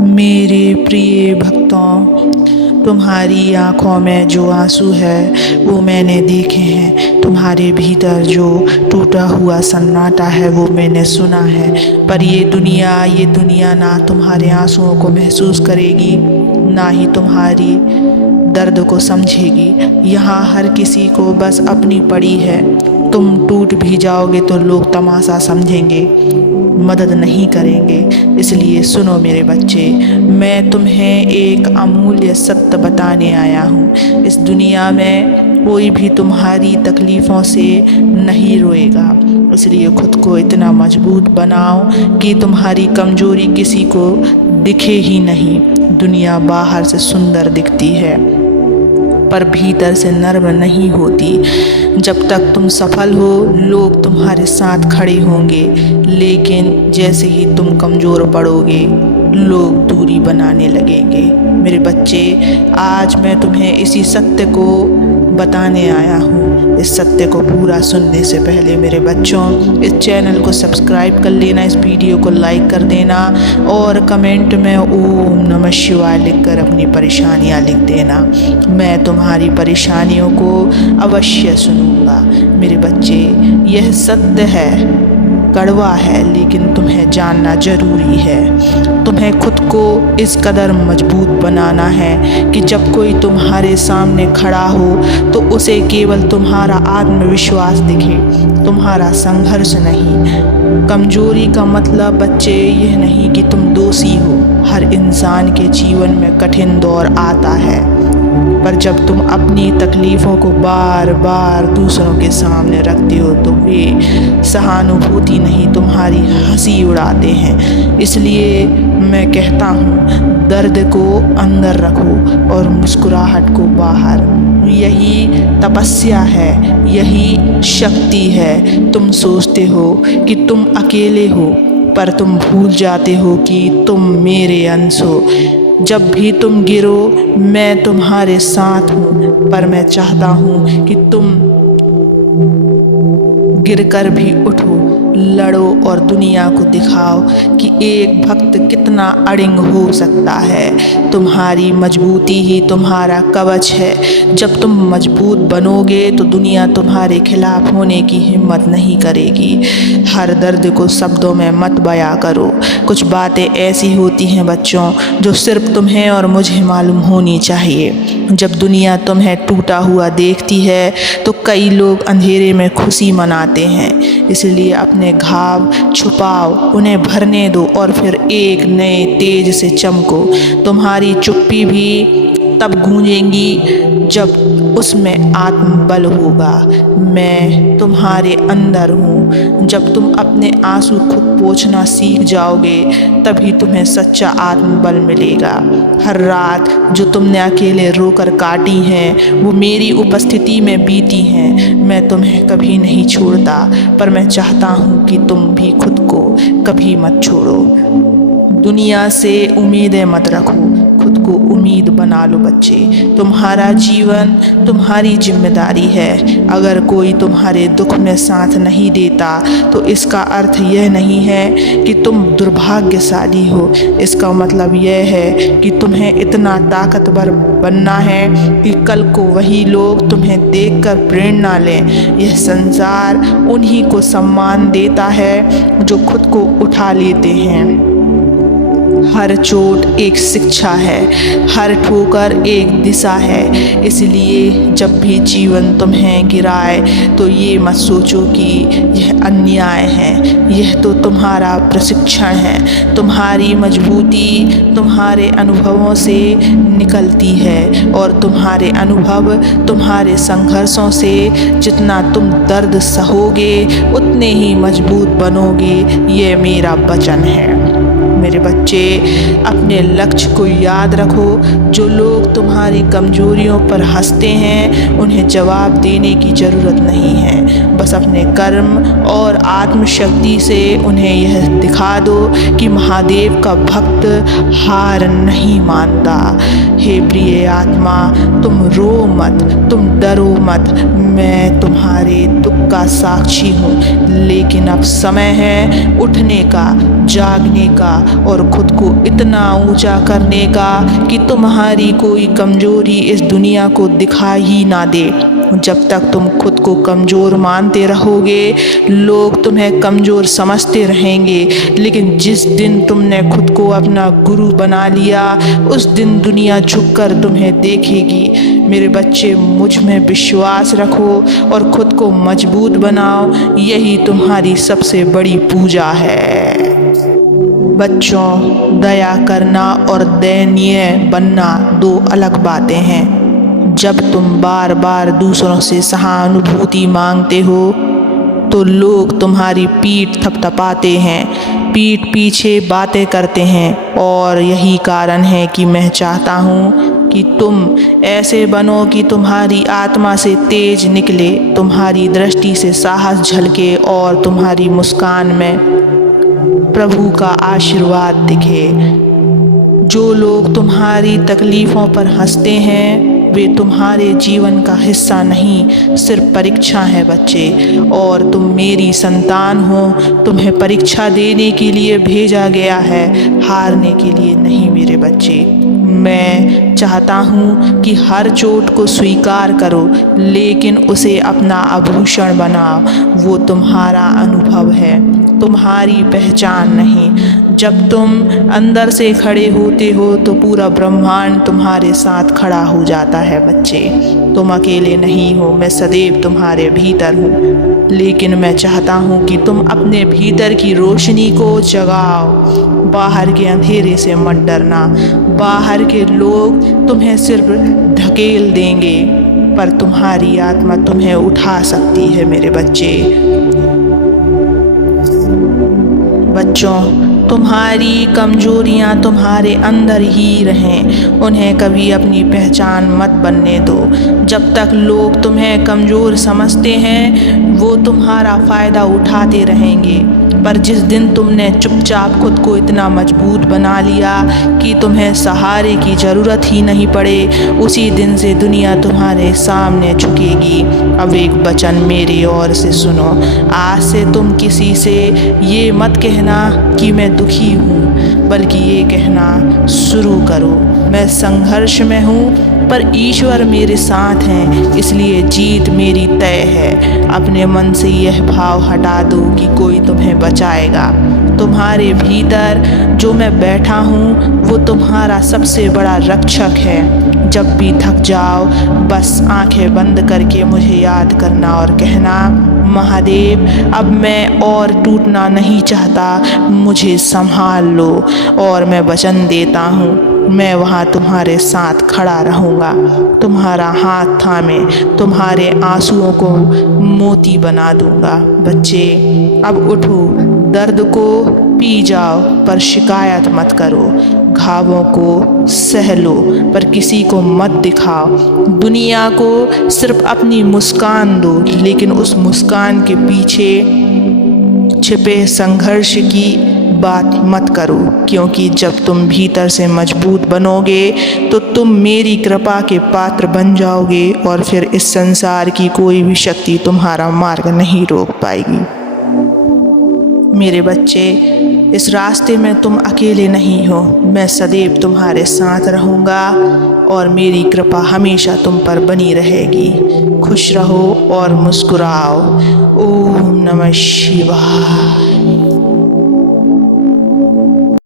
मेरे प्रिय भक्तों, तुम्हारी आँखों में जो आंसू है वो मैंने देखे हैं। तुम्हारे भीतर जो टूटा हुआ सन्नाटा है वो मैंने सुना है। पर ये दुनिया ना तुम्हारे आंसुओं को महसूस करेगी, ना ही तुम्हारी दर्द को समझेगी। यहाँ हर किसी को बस अपनी पड़ी है। तुम टूट भी जाओगे तो लोग तमाशा समझेंगे, मदद नहीं करेंगे। इसलिए सुनो मेरे बच्चे, मैं तुम्हें एक अमूल्य सत्य बताने आया हूँ। इस दुनिया में कोई भी तुम्हारी तकलीफ़ों से नहीं रोएगा। इसलिए खुद को इतना मजबूत बनाओ कि तुम्हारी कमज़ोरी किसी को दिखे ही नहीं। दुनिया बाहर से सुंदर दिखती है पर भीतर से नर्म नहीं होती। जब तक तुम सफल हो लोग तुम्हारे साथ खड़े होंगे, लेकिन जैसे ही तुम कमज़ोर पड़ोगे लोग दूरी बनाने लगेंगे। मेरे बच्चे, आज मैं तुम्हें इसी सत्य को बताने आया हूँ। इस सत्य को पूरा सुनने से पहले मेरे बच्चों, इस चैनल को सब्सक्राइब कर लेना, इस वीडियो को लाइक कर देना और कमेंट में ओम नमः शिवाय लिखकर अपनी परेशानियाँ लिख देना। मैं तुम्हारी परेशानियों को अवश्य सुनूंगा। मेरे बच्चे, यह सत्य है, कड़वा है, लेकिन तुम्हें जानना ज़रूरी है। तुम्हें खुद को इस कदर मजबूत बनाना है कि जब कोई तुम्हारे सामने खड़ा हो तो उसे केवल तुम्हारा आत्मविश्वास दिखे, तुम्हारा संघर्ष नहीं। कमज़ोरी का मतलब बच्चे यह नहीं कि तुम दोषी हो। हर इंसान के जीवन में कठिन दौर आता है, पर जब तुम अपनी तकलीफ़ों को बार बार दूसरों के सामने रखते हो तो वे सहानुभूति नहीं, तुम्हारी हंसी उड़ाते हैं। इसलिए मैं कहता हूँ, दर्द को अंदर रखो और मुस्कुराहट को बाहर। यही तपस्या है, यही शक्ति है। तुम सोचते हो कि तुम अकेले हो, पर तुम भूल जाते हो कि तुम मेरे अंश हो। जब भी तुम गिरो मैं तुम्हारे साथ हूँ, पर मैं चाहता हूँ कि तुम गिरकर भी उठो, लड़ो और दुनिया को दिखाओ कि एक भक्त कितना अड़िंग हो सकता है। तुम्हारी मजबूती ही तुम्हारा कवच है। जब तुम मजबूत बनोगे तो दुनिया तुम्हारे खिलाफ होने की हिम्मत नहीं करेगी। हर दर्द को शब्दों में मत बयां करो। कुछ बातें ऐसी होती हैं बच्चों जो सिर्फ तुम्हें और मुझे मालूम होनी चाहिए। जब दुनिया तुम्हें टूटा हुआ देखती है तो कई लोग अंधेरे में खुशी मनाते हैं। इसलिए अपने घाव छुपाओ, उन्हें भरने दो और फिर एक नए तेज से चमको। तुम्हारी चुप्पी भी तब गूंजेंगी जब उसमें आत्मबल होगा। मैं तुम्हारे अंदर हूँ। जब तुम अपने आंसू खुद पोंछना सीख जाओगे तभी तुम्हें सच्चा आत्मबल मिलेगा। हर रात जो तुमने अकेले रोकर काटी हैं वो मेरी उपस्थिति में बीती हैं। मैं तुम्हें कभी नहीं छोड़ता, पर मैं चाहता हूँ कि तुम भी खुद को कभी मत छोड़ो। दुनिया से उम्मीदें मत रखो, खुद को उम्मीद बना लो बच्चे। तुम्हारा जीवन तुम्हारी जिम्मेदारी है। अगर कोई तुम्हारे दुख में साथ नहीं देता तो इसका अर्थ यह नहीं है कि तुम दुर्भाग्यशाली हो। इसका मतलब यह है कि तुम्हें इतना ताकतवर बनना है कि कल को वही लोग तुम्हें देखकर प्रेरणा लें। यह संसार उन्हीं को सम्मान देता है जो खुद को उठा लेते हैं। हर चोट एक शिक्षा है, हर ठोकर एक दिशा है। इसलिए जब भी जीवन तुम्हें गिराए तो ये मत सोचो कि यह अन्याय है। यह तो तुम्हारा प्रशिक्षण है। तुम्हारी मजबूती तुम्हारे अनुभवों से निकलती है और तुम्हारे अनुभव तुम्हारे संघर्षों से जितना तुम दर्द सहोगे उतने ही मजबूत बनोगे। ये मेरा वचन है। मेरे बच्चे, अपने लक्ष्य को याद रखो। जो लोग तुम्हारी कमजोरियों पर हंसते हैं उन्हें जवाब देने की ज़रूरत नहीं है। बस अपने कर्म और आत्मशक्ति से उन्हें यह दिखा दो कि महादेव का भक्त हार नहीं मानता। हे प्रिय आत्मा, तुम रो मत, तुम डरो मत। मैं तुम्हारे दुख का साक्षी हूँ, लेकिन अब समय है उठने का, जागने का और खुद को इतना ऊंचा करने का कि तुम्हारी कोई कमजोरी इस दुनिया को दिखाई ही ना दे। जब तक तुम खुद को कमज़ोर मानते रहोगे, लोग तुम्हें कमज़ोर समझते रहेंगे, लेकिन जिस दिन तुमने खुद को अपना गुरु बना लिया, उस दिन दुनिया झुककर तुम्हें देखेगी। मेरे बच्चे, मुझ में विश्वास रखो और खुद को मजबूत बनाओ, यही तुम्हारी सबसे बड़ी पूजा है। बच्चों, दया करना और दयनीय बनना दो अलग बातें हैं। जब तुम बार बार दूसरों से सहानुभूति मांगते हो तो लोग तुम्हारी पीठ थपथपाते हैं, पीठ पीछे बातें करते हैं, और यही कारण है कि मैं चाहता हूँ कि तुम ऐसे बनो कि तुम्हारी आत्मा से तेज निकले, तुम्हारी दृष्टि से साहस झलके और तुम्हारी मुस्कान में प्रभु का आशीर्वाद दिखे। जो लोग तुम्हारी तकलीफ़ों पर हंसते हैं वे तुम्हारे जीवन का हिस्सा नहीं, सिर्फ परीक्षा है बच्चे। और तुम मेरी संतान हो, तुम्हें परीक्षा देने के लिए भेजा गया है, हारने के लिए नहीं मेरे बच्चे। मैं चाहता हूँ कि हर चोट को स्वीकार करो, लेकिन उसे अपना आभूषण बनाओ। वो तुम्हारा अनुभव है, तुम्हारी पहचान नहीं। जब तुम अंदर से खड़े होते हो तो पूरा ब्रह्मांड तुम्हारे साथ खड़ा हो जाता है बच्चे। तुम अकेले नहीं हो, मैं सदैव तुम्हारे भीतर हूँ। लेकिन मैं चाहता हूँ कि तुम अपने भीतर की रोशनी को जगाओ। बाहर के अंधेरे से मत डरना। बाहर के लोग तुम्हें सिर्फ ढकेल देंगे, पर तुम्हारी आत्मा तुम्हें उठा सकती है मेरे बच्चे। बच्चों, तुम्हारी कमजोरियां तुम्हारे अंदर ही रहें, उन्हें कभी अपनी पहचान मत बनने दो। जब तक लोग तुम्हें कमज़ोर समझते हैं, वो तुम्हारा फ़ायदा उठाते रहेंगे, पर जिस दिन तुमने चुपचाप खुद को इतना मजबूत बना लिया कि तुम्हें सहारे की ज़रूरत ही नहीं पड़े, उसी दिन से दुनिया तुम्हारे सामने झुकेगी। अब एक वचन मेरी ओर से सुनो। आज से तुम किसी से ये मत कहना कि मैं दुखी हूँ, बल्कि ये कहना शुरू करो, मैं संघर्ष में हूँ पर ईश्वर मेरे साथ हैं, इसलिए जीत मेरी तय है। अपने मन से यह भाव हटा दो कि कोई तुम्हें बचाएगा। तुम्हारे भीतर जो मैं बैठा हूँ वो तुम्हारा सबसे बड़ा रक्षक है। जब भी थक जाओ, बस आंखें बंद करके मुझे याद करना और कहना, महादेव, अब मैं और टूटना नहीं चाहता, मुझे संभाल लो। और मैं वचन देता हूँ, मैं वहाँ तुम्हारे साथ खड़ा रहूँगा, तुम्हारा हाथ थामे तुम्हारे आंसुओं को मोती बना दूँगा। बच्चे, अब उठो, दर्द को पी जाओ पर शिकायत मत करो, घावों को सह लो पर किसी को मत दिखाओ। दुनिया को सिर्फ अपनी मुस्कान दो, लेकिन उस मुस्कान के पीछे छिपे संघर्ष की बात मत करो, क्योंकि जब तुम भीतर से मजबूत बनोगे तो तुम मेरी कृपा के पात्र बन जाओगे, और फिर इस संसार की कोई भी शक्ति तुम्हारा मार्ग नहीं रोक पाएगी। मेरे बच्चे, इस रास्ते में तुम अकेले नहीं हो, मैं सदैव तुम्हारे साथ रहूँगा और मेरी कृपा हमेशा तुम पर बनी रहेगी। खुश रहो और मुस्कुराओ। ओम नमः शिवाय।